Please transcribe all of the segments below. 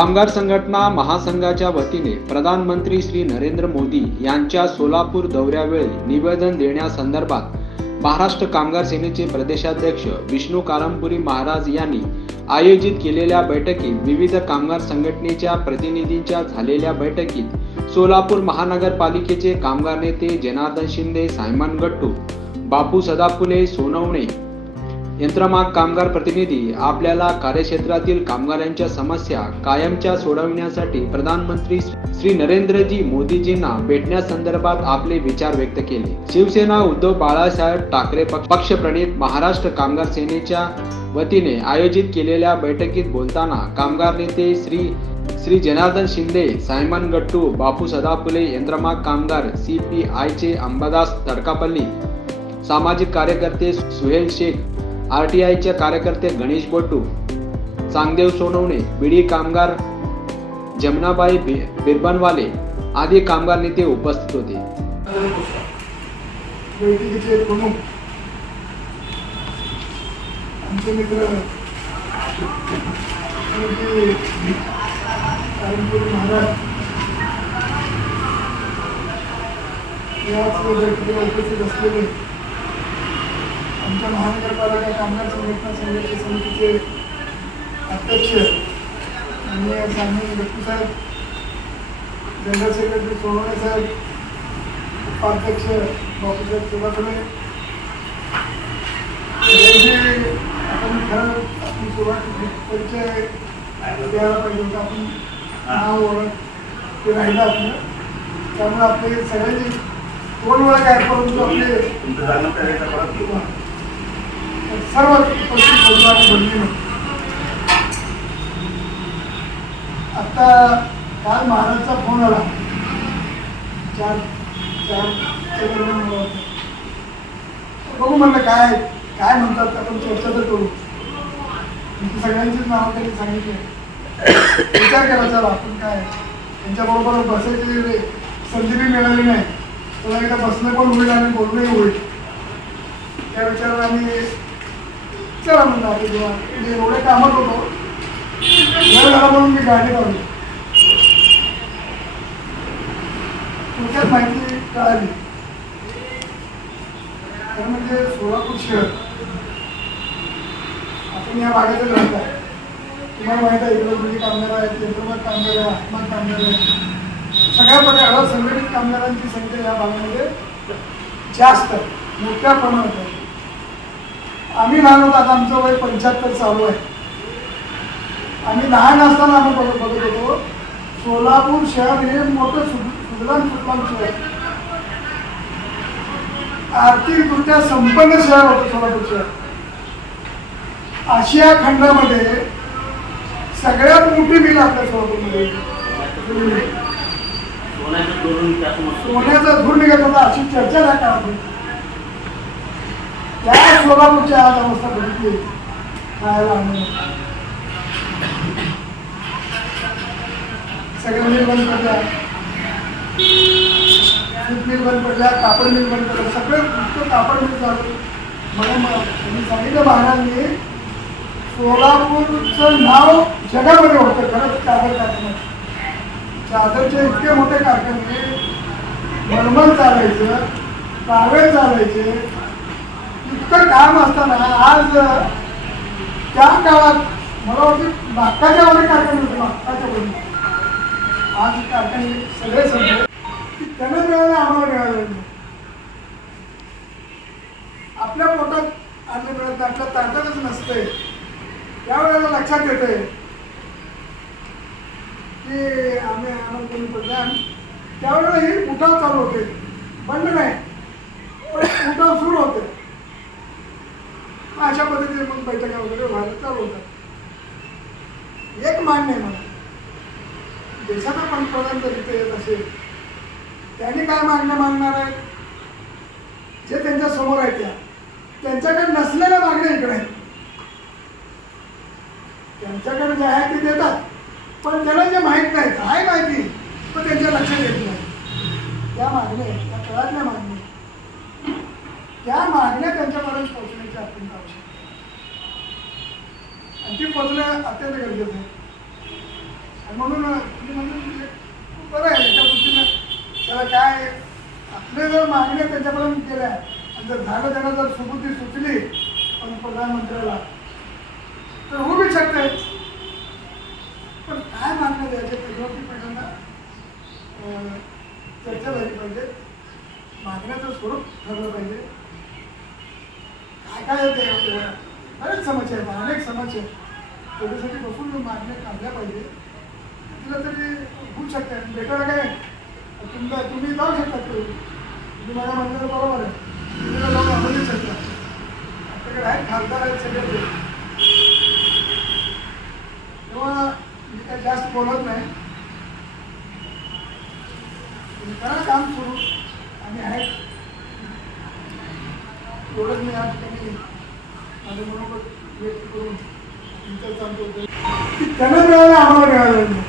कामगार संघटना महासंघाच्या वतीने प्रधानमंत्री श्री नरेंद्र मोदी यांच्या सोलापूर दौऱ्यावेळी निवेदन देण्यासंदर्भात महाराष्ट्र कामगार सेनेचे प्रदेशाध्यक्ष विष्णू कारंपुरी महाराज यांनी आयोजित केलेल्या बैठकीत विविध कामगार संघटनेच्या प्रतिनिधींच्या झालेल्या बैठकीत सोलापूर महानगरपालिकेचे कामगार नेते जनार्दन शिंदे, सायमन गट्टू, बापू सदाफुले सोनवणे, यंत्रमाग कामगार प्रतिनिधी आपल्याला कार्यक्षेत्रातील कामगारांच्या समस्या कायमच्या सोडवण्यासाठी प्रधानमंत्री श्री नरेंद्रजी मोदीजींना भेटण्यासंदर्भात आपले विचार व्यक्त केले। शिवसेना उद्धव बाळासाहेब ठाकरे पक्षप्रणित महाराष्ट्र कामगार सेनेच्या वतीने आयोजित केलेल्या बैठकीत बोलताना कामगार नेते श्री जनार्दन शिंदे, सायमन गट्टू, बापू सदाफुले, यंत्रमाग कामगार CPIचे अंबादास तडकापल्ली, सामाजिक कार्यकर्ते सुहेल शेख, RTIचे कार्यकर्ते गणेश बट्टू, चांगदेव सोनवणे, बीडी कामगार जमनाबाई बिरबनवाले आदी कामगार नेते उपस्थित होते। बैठकीचे प्रमुख आमचे मित्र कारंपुरी महाराज याच बैठकीला उपस्थित असलेले आमच्या महानगरपालिका कामगार संघटना समितीचे अध्यक्ष आणि सामने गट्टू साहेब, जनरल सेक्रेटरी सोनवणे साहेब, उपाध्यक्ष बापूसाहेब सदाफुले, आपण खरं आपली सुरुवात परिचय द्यायला पाहिजे होता। आपण नाव ओळख ते राहिलं आपलं, त्यामुळे आपले सगळ्यांनी 2 वेळा काय परंतु आपले सर्व बनली। आता काल महाराजचा फोन आला 4 बघू म्हणलं काय काय म्हणतात, आपण चर्चा तर करू। सगळ्यांचीच नावं त्यांनी सांगितले, विचार केला चला आपण काय त्यांच्याबरोबर बसायची संधी बी मिळाली नाही, त्याला एकदा बसणं पण होईल आणि बोलणंही होईल। त्या विचाराला आम्ही चला म्हणलं आपली जेव्हा म्हणजे एवढे कामात होतो वेळ झाला म्हणून मी गाडी लावली। थोडक्यात माहिती कळाली तर म्हणजे सोलापूर शहर आपण या भागातच राहत आहे। तुम्हाला माहिती आहे इकडे बीडी कामगार आहेत, यंत्रमाग कामगार आहे, हातमाग कामगार आहेत, सगळ्या प्रकारच्या संघटित कामगारांची संख्या या भागामध्ये जास्त मोठ्या प्रमाणात आहे। आम्ही लहान होतो, आता आमचं वय 75 चालू आहे। आम्ही लहान असताना आम्ही बघत होतो सोलापूर शहर हे मोठं सुजलाम शहर, आर्थिकदृष्ट्या संपन्न शहर होतं सोलापूर शहर। आशिया खंडामध्ये सगळ्यात मोठी मिल आपल्या सोलापूरमध्ये सोन्याचा धूर निघत होता अशी चर्चा त्या काळात। त्या सोलापूरची आज अवस्था बघितली खायला आणून सगळ्या मिल बंद पडल्या, सूत मिल बंद पडल्या, कापड मिल बंद पडल्या, सगळे कापड मिल झालं। मला सांगितलं महाराजांनी सोलापूरचं नाव जगामध्ये होतं खरंच चादर कारखाना। चादरचे इतके मोठे कारखाने, मलमल चालायचं, कावेळ चालायचे, इतकं काम असताना आज त्या काळात मला वाटतं नाकाच्या वगैरे कारखाने होते, नाकाच्या वगैरे आज कारखाने सगळे संपले की त्यांना मिळालं आम्हाला मिळालं नाही। आपल्या पोटात अन्न मिळत नाही, आपल्या ताटातच नसते, त्यावेळेला लक्षात येते की आम्ही आम्हाला कोणी पडलं। त्यावेळेला ही उठाव चालू होते, बंद नाही पण उठाव सुरू होते। अशा पद्धतीने मग बैठका वगैरे व्हायला चालू होतात। एक मान्य आहे मला, देशाचा पंतप्रधान जर इथे येत असेल त्यांनी काय मागण्या मागणार आहेत, जे त्यांच्या समोर आहेत त्यांच्याकडे नसलेल्या मागण्या इकडे आहेत। त्यांच्याकडे जे आहे ते देतात, पण त्याला जे माहीत नाहीत आहे माहिती पण त्यांच्या लक्षात येत नाही त्या मागण्या, त्या कळातल्या मागण्या, त्या मागण्या त्यांच्यापर्यंत पोहोचण्याची अत्यंत आवश्यक आहे आणि ती पोहोचणं अत्यंत गरजेचं आहे। म्हणजे बरं आहे एका दृष्टीनं. त्याला काय आपले जर मागण्या त्यांच्यापर्यंत केल्या आणि जर झालं त्यांना जर सुबुद्धी सुचली पण प्रधानमंत्र्याला तर होऊ बी शकते. पण काय मागण्या द्यायचे त्याच्यावरती पहिल्यांदा चर्चा झाली पाहिजे. मागण्याचं स्वरूप ठरलं पाहिजे. काय काय येते बरेच समस्या आहेत, अनेक समस्या आहेत. त्याच्यासाठी बसून मागण्या काढल्या पाहिजे. तिला तरी होऊ शकते. बेटर काय तुम्ही जाऊ शकता. तुम्ही मला म्हणलं बरोबर आहे. तुम्ही जाऊन आम्हाला शकता. आपल्याकडे आहेत खासदार आहेत सगळे. तेव्हा मी काही जास्त बोलत नाही. तुम्ही करा काम सुरू आणि आहेत एवढंच मी या ठिकाणी माझ्या बरोबर व्यक्त करून तुमचं सांगतो की त्यांना मिळालं आम्हाला मिळालं नाही.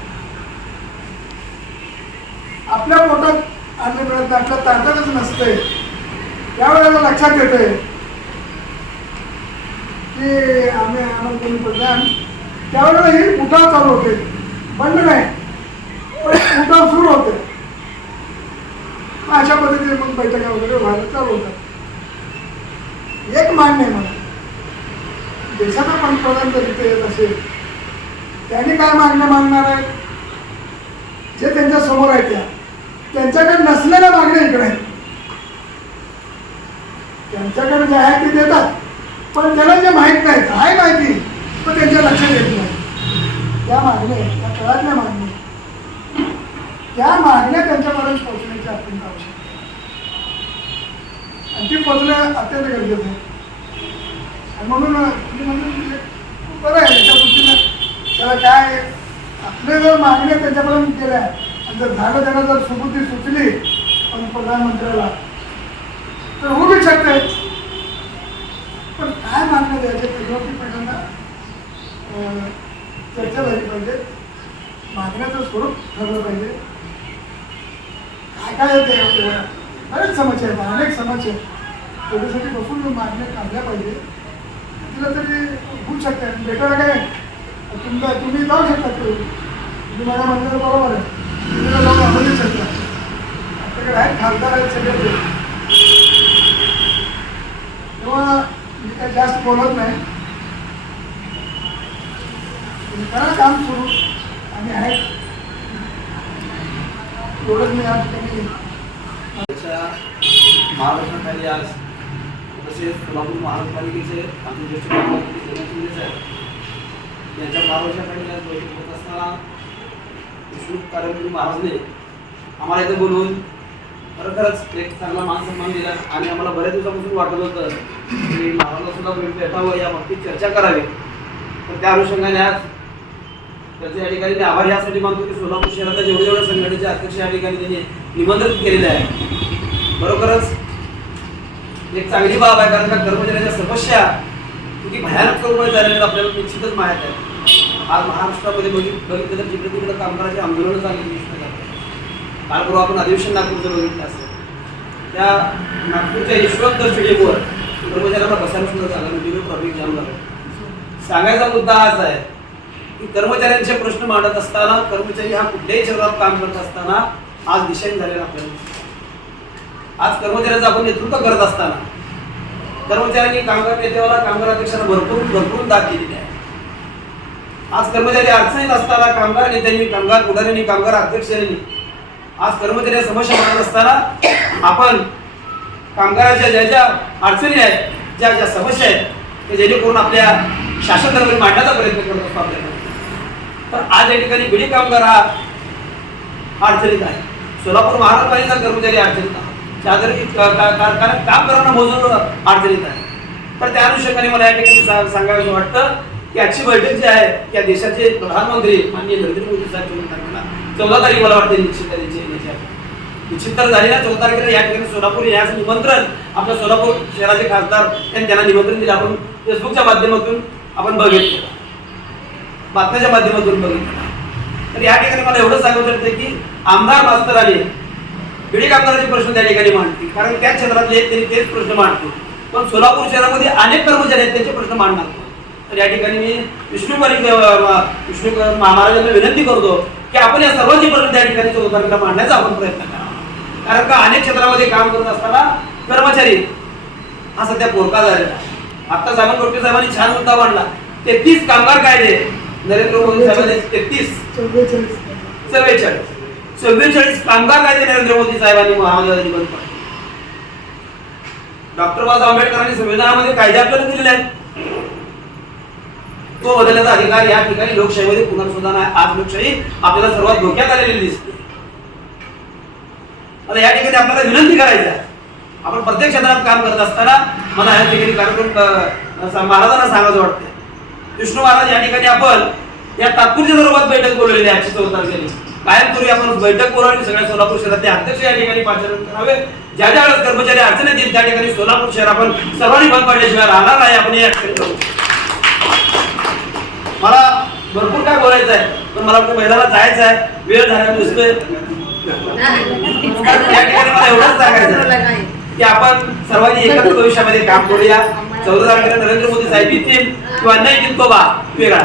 आपल्या पोटात अन्न मिळत आपल्या ताकदच नसते. त्यावेळेला लक्षात येते की आम्हाला कोणी पडलं. त्यावेळेला ही उठाव चालू होते. बंद नाही पण उठाव सुरू होते. अशा पद्धतीने मग बैठका वगैरे व्हायला चालू होतात. एक मान्य आहे मला, देशाचा पंतप्रधान जर इथे येत असेल त्यांनी काय मागण्या मागणार आहेत. जे त्यांच्या समोर आहेत त्यांच्याकडे नसलेल्या मागण्या इकडे आहेत. त्यांच्याकडे जे आहे ते देतात पण त्याला जे माहीत नाहीत आहे माहिती पण त्यांच्या लक्षात येत नाही. त्या मागण्या त्या काळातल्या मागण्या त्या मागण्या त्यांच्यापर्यंत पोहोचण्याची अत्यंत आवश्यक आहे आणि ती पोहोचणं अत्यंत गरजेचं आहे. आणि म्हणून तुम्ही म्हणजे बरं आहे एका दृष्टीनं. त्याला काय आपले जर मागण्या त्यांच्यापर्यंत केल्या आणि जर झालं त्यांना जर सुबुद्धी सुचली पण प्रधानमंत्र्याला तर होऊ बी शकते. पण काय मागण्या द्यायचे त्याच्यावरती पहिल्यांदा चर्चा झाली पाहिजे. मागण्याचं स्वरूप ठरलं पाहिजे. काय काय येते बरेच समस्या आहेत, अनेक समस्या आहेत. त्याच्यासाठी बसून मागण्या काढल्या पाहिजे. तिला तरी होऊ शकते. बेटर काय तुम्ही जाऊ शकता. तुम्ही मला म्हणलं बरोबर आहे. तुम्ही जाऊन आम्हाला शकता. आपल्याकडे आहेत खासदार आहेत सगळे. तेव्हा मी काही जास्त बोलत नाही. तुम्ही करा काम सुरू आणि आहेत एवढंच मी या ठिकाणी. महाराष्ट्राखाली आज तसेच सोलापूर महानगरपालिकेचे आमचे ज्येष्ठ मंत्री साहेब यांच्या महाराष्ट्राखाली आज बैठक होत असताना विष्णू कार्यक्रम महाराजने आम्हाला इथं बोलवून खरोखरच एक चांगला मान सन्मान दिला आणि आम्हाला बऱ्याच दिवसापासून वाटत होतं की महाराजला सुद्धा भेटावं या बाबतीत चर्चा करावी. तर त्या अनुषंगाने आज त्याचे या ठिकाणी मी आभार यासाठी मानतो की सोलापूर शहराच्या जेवढे जेवढ्या संघटनेचे अध्यक्ष या ठिकाणी त्यांनी निमंत्रित केलेले आहे. बरोबरच एक चांगली बाब आहे कारण का कर्मचाऱ्यांच्या समस्या किती भयानक स्वरूपात झालेल्या आपल्याला निश्चितच माहीत आहे. आज महाराष्ट्रामध्ये बघितलं तर जिकडे तिकडे कामगारांची आंदोलनं चालली कालपूर्वी आपण अधिवेशन नागपूरचं बघितलं असेल. त्या नागपूरच्या यशवंत स्टेडियमवर कर्मचाऱ्यांना बसायला सुद्धा झाला म्हणजे ट्रॉफिक जाम झालं. सांगायचा मुद्दा हाच आहे की कर्मचाऱ्यांचे प्रश्न मांडत असताना कर्मचारी हा कुठल्याही क्षेत्रात काम करत असताना आज दिशाहीन झालेला आपल्याला. आज कर्मचाऱ्यांचं आपण नेतृत्व करत असताना कर्मचाऱ्यांनी कामगार नेत्याला कामगार अध्यक्षांना भरपूर दाद केलेली आहे. आज कर्मचारी अडचणीत असताना कामगार नेत्यांनी कामगार पुढाऱ्यांनी कामगार अध्यक्षांनी आज कर्मचारी समस्या मांडत असताना आपण कामगाराच्या ज्या ज्या अडचणी आहेत ज्या ज्या समस्या आहेत ते जेणेकरून आपल्या शासन दरबारी मांडण्याचा प्रयत्न करत असतो आपल्याला. तर आज या ठिकाणी बिडी कामगार हा अडचणीत आहे. सोलापूर महानगरपालिका कर्मचारी अडचणीत आहे. कारखान्यात काम करणारा मजूर अडचणीत आहे. तर त्या अनुषंगाने मला या ठिकाणी सांगायचं वाटतं की आजची बैठक जी आहे त्या देशाचे प्रधानमंत्री माननीय नरेंद्र मोदी साहेब 14 तारीख मला वाटते निश्चित तर झाली ना. 14 तारखेला या ठिकाणी सोलापूर येण्याचं निमंत्रण आपल्या सोलापूर शहराचे खासदार त्यांना निमंत्रण दिलं. आपण फेसबुकच्या माध्यमातून आपण बघितलं, बातम्याच्या माध्यमातून बघितलं. तर या ठिकाणी मला एवढं सांगायचं वाटतं की आमदार मास्तरांनी बिडी कामगारांचे प्रश्न त्या ठिकाणी मांडतील कारण त्या क्षेत्रातले त्यांनी तेच प्रश्न मांडतील. पण सोलापूर शहरामध्ये अनेक कर्मचारी आहेत त्यांचे प्रश्न मांडणार. तर या ठिकाणी मी विष्णू महाराजांना विनंती करतो की आपण या सर्वांची प्रगती त्या ठिकाणी 14 तारखेला मांडण्याचा आपण प्रयत्न करा. कारण का अनेक क्षेत्रामध्ये काम करत असताना कर्मचारी हा सध्या पोरका झालेला. आता साहेबांनी छान मुद्दा मांडला. 33 कामगार कायदे नरेंद्र मोदी साहेबांनी 44 कामगार कायदे नरेंद्र मोदी साहेबांनी महामंडळाने बंद पाडले. डॉक्टर बाबासाहेब आंबेडकरांनी संविधानामध्ये कायदे आपल्याला दिलेले आहेत. तो बदलण्याचा अधिकार या ठिकाणी लोकशाहीमध्ये पुनर्सुधारणा आहे. आज लोकशाही आपल्याला सर्वात धोक्यात आलेली दिसते. आता या ठिकाणी आपल्याला विनंती करायची आहे, आपण प्रत्येक क्षेत्रात काम करत असताना मला या ठिकाणी कार्यक्रम महाराजांना सांगायचं वाटतं. विष्णू महाराज या ठिकाणी आपण या तात्पुरत्या स्वरूपात बैठक बोलवलेली आहे. 14 तारखेला कायमस्वरूपी आपण बैठक बोलावली. सगळ्या सोलापूर शहरातले अध्यक्ष या ठिकाणी पाचारण करावे. ज्या ज्या वेळेस कर्मचारी अडचणीत येतील त्या ठिकाणी सोलापूर शहर आपण सर्वांनी बंद पाडल्याशिवाय राहणार नाही. आपण हे ऍक्शन करू. मला भरपूर काय बोलायचं आहे, पण मला महिलाला जायचं आहे, वेळ झाला दिसतोय. या ठिकाणी मला एवढंच सांगायचं की आपण सर्वांनी एकत्र भविष्यामध्ये काम करूया. 14 तारखेला नरेंद्र मोदी साहेब येतील किंवा नाही येतील तो बा वेगळा,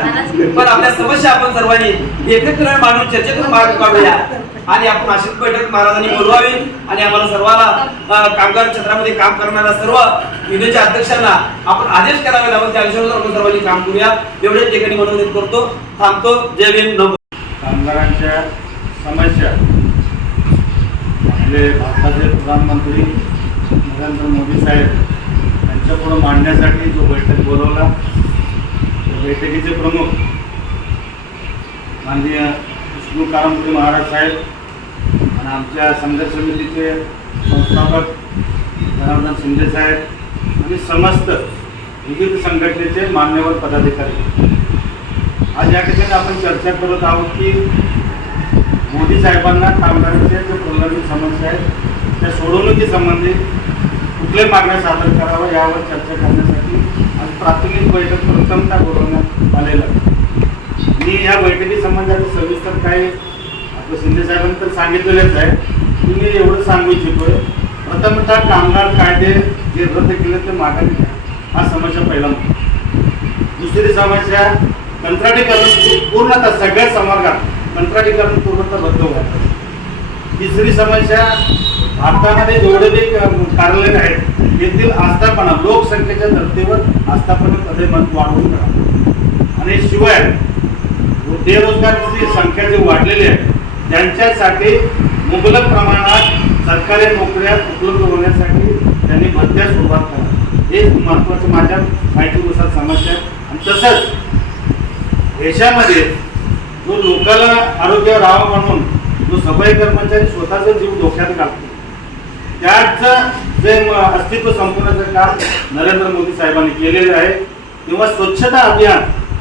पण आपल्या समस्या आपण सर्वांनी एकत्र मांडून चर्चेतून मार्ग काढूया. आणि आपण अशीच बैठक महाराजांनी बोलवावी आणि आम्हाला सर्वांना कामगार क्षेत्रामध्ये काम करणाऱ्या सर्व युनियनच्या अध्यक्षांना आपण आदेश करावे लागेल. त्या अनुषंगाने आपण सर्वांनी काम करूया. एवढेच ठिकाणी मनोनीत करतो. थांबतो. जय भीम. कामगारांच्या समस्या आपले भारताचे प्रधानमंत्री नरेंद्र मोदी साहेब यांच्यापुढे मांडण्यासाठी जो बैठक बोलवला, त्या बैठकीचे प्रमुख माननीय विष्णू कारंपुरे महाराज साहेब आणि आमच्या संघर्ष समितीचे संस्थापक जनार्दन शिंदे साहेब आणि समस्त विविध संघटनेचे मान्यवर पदाधिकारी, आज या ठिकाणी आपण चर्चा करत आहोत की मोदी साहेबांना कामगारांच्या ज्या प्रलंबित समस्या आहेत त्या सोडवणुकीसंबंधी कुठल्या मागण्या सादर कराव्या यावर चर्चा करण्यासाठी आज प्राथमिक बैठक प्रथमतः बोलवण्यात आलेलं. मी या बैठकीसंबंधात सविस्तर काही आपलं शिंदे साहेबांनी तर सांगितलेलंच आहे, की मी एवढं सांगू इच्छितोय. प्रथमतः कामगार कायदे जे रद्द केले ते माघारी घ्या, हा समस्या पहिला मुद्दा. दुसरी समस्या कंत्राटीकरण पूर्णतः सगळ्या समाजात कंत्राटीकरण पूर्णतः बंद व्हावं. तिसरी समस्या भारतामध्ये जेवढे बी कार्यालय आहेत येथील आस्थापना लोकसंख्येच्या धर्तीवर आस्थापना पदे वाढवून करा. आणि शिवाय बेरोजगारांची संख्या जी वाढलेली आहे त्यांच्यासाठी मुबलक प्रमाणात सरकारी नोकऱ्या उपलब्ध होण्यासाठी त्यांनी भरत्या सुरुवात करा. हे महत्त्वाचं माझ्या माहितीनुसार समस्या आहे. आणि तसंच देशामध्ये जो लोकांना आरोग्य राहावं म्हणून जो सफाई कर्मचारी स्वतःचा जीव धोक्यात घालतो त्याचं जे अस्तित्व संपवण्याचं काम नरेंद्र मोदी साहेबांनी केलेलं आहे. तेव्हा स्वच्छता अभियान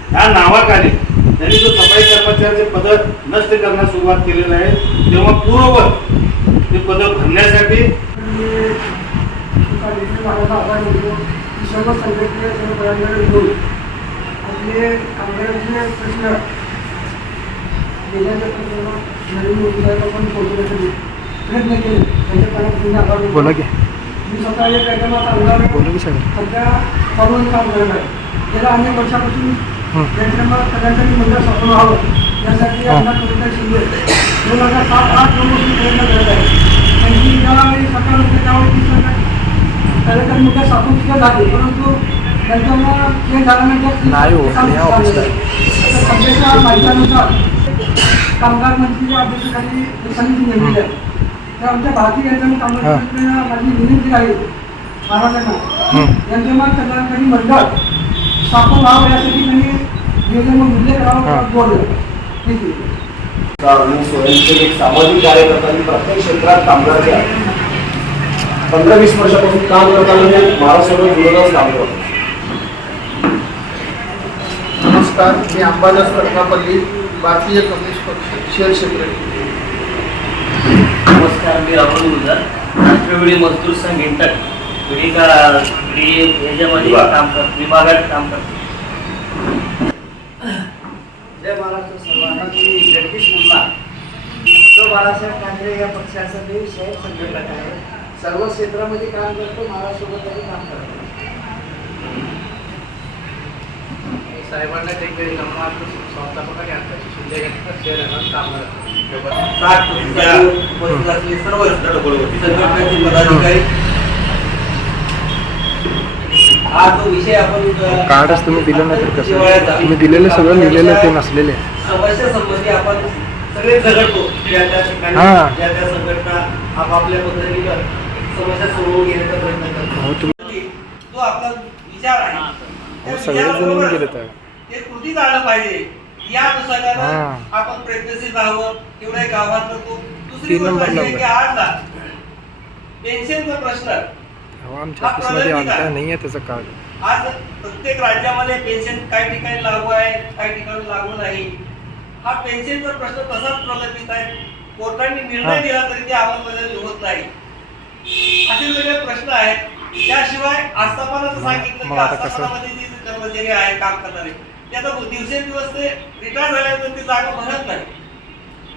ह्या नावाखाली त्यांनी जो सफाई कर्मचाऱ्याचे पद नष्ट करण्यास सुरुवात केलेलं आहे, तेव्हा पूर्ववत ते पद भरण्यासाठी सर्व संघटने सर्व पदाधिकारी घेऊन आपले कामगारांचे प्रश्न गेल्याच्या प्रश्नाला नरेंद्र मोदी साहेबांनी पोहोचवण्यासाठी प्रयत्न केले. त्यांच्या आभार बोला की मी स्वतः या कार्यक्रमात अंगावर सध्या पडून काम करत आहे. गेल्या अनेक वर्षापासून कार्यक्रमात सगळ्यांसाठी मंडळ स्थापन व्हावं यासाठी आमदार कविता शिंदे 2007-08 पासून प्रयत्न करत आहे. त्यांची ज्यावेळी सरकार होते त्यावेळी कार्यक्रम मोठ्या स्थापन सुद्धा झाले, परंतु त्यांच्यामुळे हे झाल्यानंतर सध्याच्या माहितीनुसार कामगार मंत्रीच्या अध्यक्षतेखाली समिती नेमलेली आहे. तर आमच्या भारतीय जनता कामगार समितीला माझी विनंती आहे महाराजांना यांच्यामुळे कल्याणकारी मंडळ स्थापन व्हावं यासाठी त्यांनी उल्लेख करावा बोललं. स्वयंसेवक सामाजिक कार्यकर्त्यांनी प्रत्येक क्षेत्रात कामगारांच्या 15-20 वर्षापासून काम करताना महाराष्ट्रावर विरोधात काम करतो. नमस्कार, मी अंबादास रत्नापल्ली, भारतीय कम्युनिस्ट पक्ष शहर सेक्रेटरी. नमस्कार, मी राहुल गुजर, राष्ट्रवादी मजदूर संघ इंटक याच्यामध्ये विभागात काम करतो. जय महाराष्ट्र सर्वांना. मी जगदीश मुल्ला, उद्धव बाळासाहेब ठाकरे या पक्षासाठी शहर संघटक आहे. सर्व क्षेत्रामध्ये काम करतो, महाराष्ट्रासोबतही काम करतो. साहेबांना काही संस्थापक आणि उपस्थित असलेले सर्व संघटनेचे पदाधिकारी, हा जो विषय आपण कार्डच तुम्ही दिलं नाही तर कसं हिवाळ्याचा तुम्ही दिलेलं सगळं लिहिलेलं ते नसलेले समस्या संबंधी आपण सगळे झगडतो त्या त्या ठिकाणी हा. ज्या त्या संघटना आपापल्या पद्धतीनं समस्या सोडवून घेण्याचा प्रयत्न हो, करतो. जो आपला विचार आहे त्या सगळेच जण विचाराबरोबर गेले तर ते कृतीत आलं पाहिजे. या अनुषंगानं हा. आपण प्रयत्नशील राहावं एवढ्या गावात करतो. दुसरी 3 गोष्ट नंबर अशी आहे की लावला. आजला पेन्शनचा प्रश्न हो, आमच्या ऑफिसमध्ये आणता नाही आहे त्याचं कार्ड. आज प्रत्येक राज्यामध्ये पेन्शन काही ठिकाणी लागू आहे, काही ठिकाणी लागू नाही. हा पेन्शनचा प्रश्न तसाच प्रलंबित आहे. कोर्टाने निर्णय हा. दिला तरी ते अंमलबजावणी होत नाही. असे वेगळे प्रश्न आहेत. त्याशिवाय आस्थापनाचं सांगितलं की मग आता कसं? आस्थापनामध्ये जे कर्मचारी आहे काम करणारे ते आता दिवसेंदिवस ते रिटायर झाल्यानंतर ती जागा भरत नाही.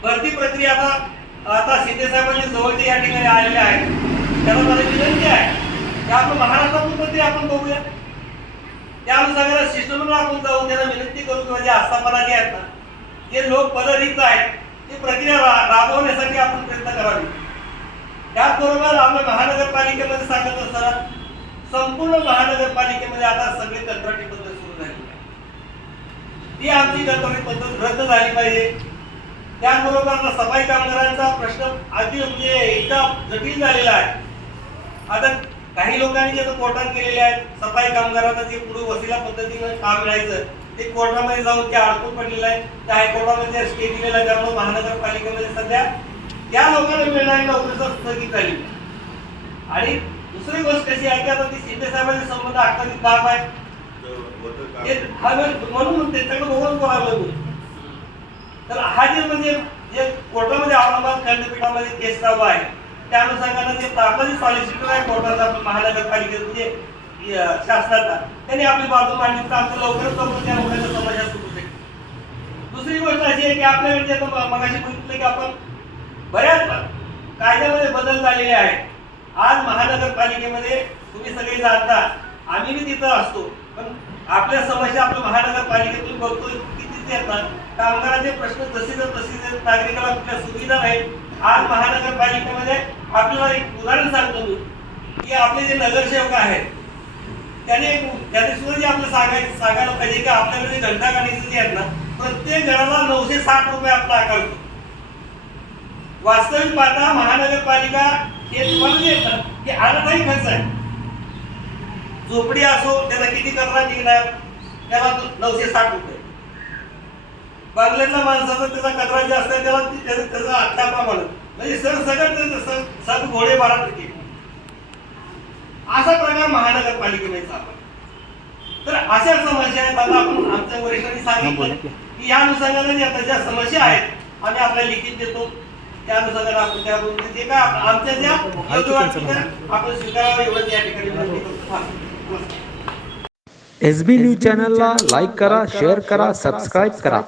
भरती प्रक्रिया आता शिंदे साहेबांच्या जवळचे या ठिकाणी आलेले आहेत. त्याला मला विनंती आहे की आपण महाराष्ट्रातून ते आपण बघूया. त्या अनुषंगाने सिस्टमला आपण जाऊन त्यांना विनंती करू किंवा जे आस्थापना जे आहेत ना, जे लोक पदरिक्त आहेत ती प्रक्रिया राबवण्यासाठी आपण प्रयत्न करावे. त्याचबरोबर आपल्या महानगरपालिकेमध्ये सांगत असताना संपूर्ण महानगरपालिकेमध्ये आता सगळे कंत्राटी पद्धत सुरू झाली आहे. ती आमची कंत्राटी पद्धत रद्द झाली पाहिजे. त्याचबरोबर आता सफाई कामगारांचा प्रश्न अगदी म्हणजे इतका जटिल झालेला आहे. आता काही लोकांनी जे कोर्टात केलेले आहेत सफाई कामगारांना जे पुढे वसिला पद्धतीने काम मिळायचं ते कोर्टामध्ये जाऊन ते अडकून पडलेलं आहे. त्या हायकोर्टामध्ये स्टे दिलेला आहे. त्यामुळे महानगरपालिकेमध्ये सध्या त्या लोकांना मिळणारी नोकरी स्थगित झाली. आणि दुसरी गोष्ट कशी आहे की आता ती शिंदे साहेबांचे संबंध अखत्यारीत बाब आहे. म्हणून त्याच्याकडे बघून बोलावलं मी. तर हा जे म्हणजे जे कोर्टामध्ये औरंगाबाद खंडपीठामध्ये केस चालू आहे त्या अनुषंगाने जे आपला जे सॉलिसिटर आहे कोर्टाचा महानगरपालिकेत म्हणजे शासनाचा त्यांनी आपली बाजू मांडली तर आमचं लवकरच लवकर त्या लोकांच्या समस्या सुटू शकते. दुसरी गोष्ट अशी आहे की आपल्याकडे जे मगाशी बघितलं की आपण बऱ्याच कायद्यामध्ये बदल झालेले आहेत. आज महानगरपालिकेमध्ये तुम्ही सगळे जाणता आम्ही बी तिथं असतो पण आपल्या समस्या आपल्या महानगरपालिकेतून बघतो किती येतात. कामगारांचे प्रश्न जसे तसे नागरिकांना कुठल्या सुविधा नाहीत. आज महानगरपालिकेमध्ये आपल्याला एक उदाहरण सांगतो मी की आपले जे नगरसेवक आहेत त्याने सुद्धा जे आपलं सांगायला पाहिजे की आपल्याकडे घंटागाडीचे जे आहेत ना प्रत्येक घराला 960 रुपये आपला आकारतो. वास्तविक पाहता महानगरपालिका हे तुम्हाला जे की आनंदाही खर्च आहे. झोपडी असो त्याला किती कचरा निघणार त्याला 960 रुपये. बांगल्यातल्या माणसाचा त्याचा कचरा जास्त आहे त्याला त्याचा अख्ख्या प्रमाणात म्हणजे सगळं सब घोडे 12% असा प्रकार महानगरपालिकेमध्ये चालू. तर अशा समस्या आहेत. आता आपण आमच्या वरिष्ठांनी सांगितलं की या अनुषंगाने आता ज्या समस्या आहेत आम्ही आपल्या लिखित देतो त्या अनुषंगाने आपण त्या जे काय आमच्या ज्या आपण स्वीकारावं एवढं या ठिकाणी विनंती करतो. SB न्यूज चॅनलला लाईक करा, शेअर करा, सबस्क्राईब करा.